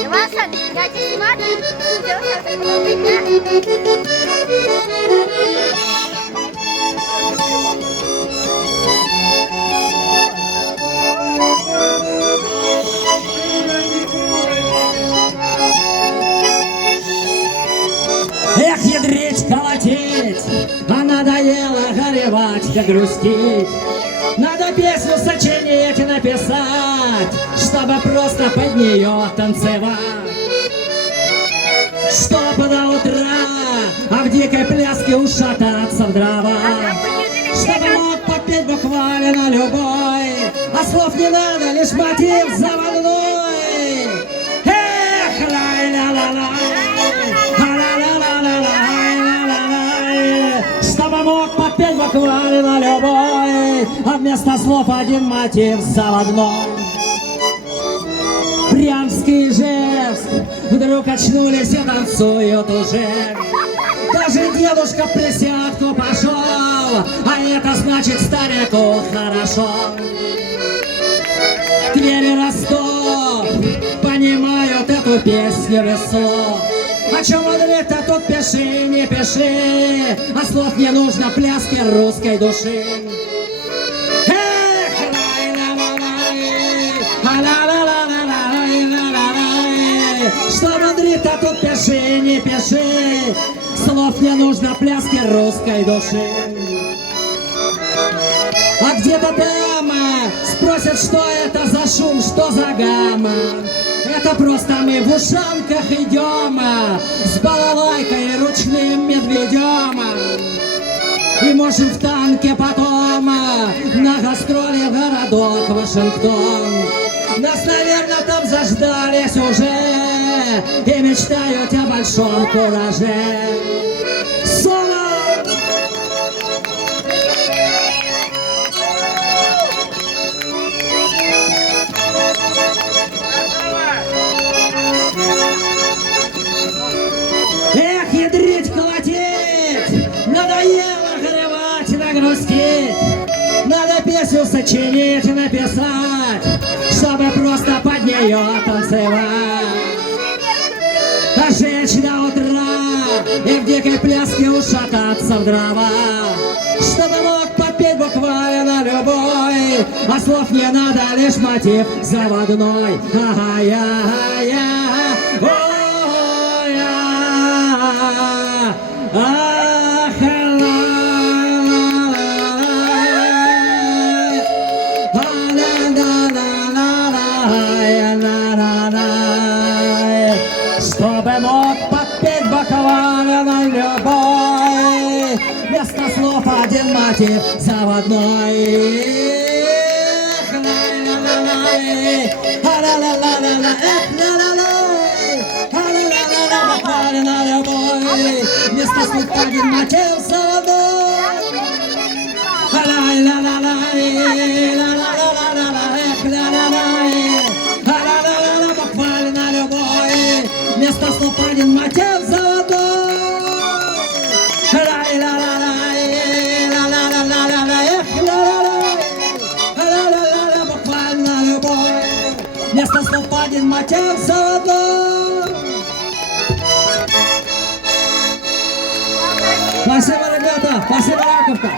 Дивасан, я тебе смотрю, сделал так много. Эх, ядрить, колотить, а надоело горевать да грустить. Надо песню сочинить и написать, чтобы просто под нее танцевать. Чтобы до утра, а в дикой пляске ушататься в дрова. Чтобы мог попеть буквально любой, а слов не надо, лишь мотив заводной. Эх, лай-ла-ла-лай, чтобы мог попеть буквально любой, а вместо слов один мотив заводной. Брянский и Ижевск вдруг очнулись и танцуют уже. Даже дедушка в присядку пошел, а это значит старику хорошо. Тверь и Ростов понимают эту песню без слов. О чем мудрит, а тут пиши, не пиши, а слов не нужно пляски русской души. Эх, что мудрит, а тут пиши, не пиши, слов не нужно пляски русской души. А где-то дама спросит, что это за шум, что за гамма. Это просто мы в ушанках идем с балалайкой и ручным медведем. И можем в танке потом на гастроли в городок Вашингтон. Нас, наверное, там заждались уже и мечтают о большом кураже. Соло! Эх, ядрить, колотить, надоело горевать, нагрустить. Надо песню сочинить и написать, чтобы просто под нее танцевать. А жечь до утра и в дикой пляске ушататься в дрова. Чтобы мог попеть буквально любой, а слов не надо, лишь мотив заводной. Ага-я-я. Чтобы мог попеть буквально любой, вместо слов один мотив заводной. Вместо слов один мотив заводной. Буквально любой, вместо слов один мотив заводной. Буквально любой, вместо слов один мотив заводной. Спасибо, ребята, спасибо, Раковка.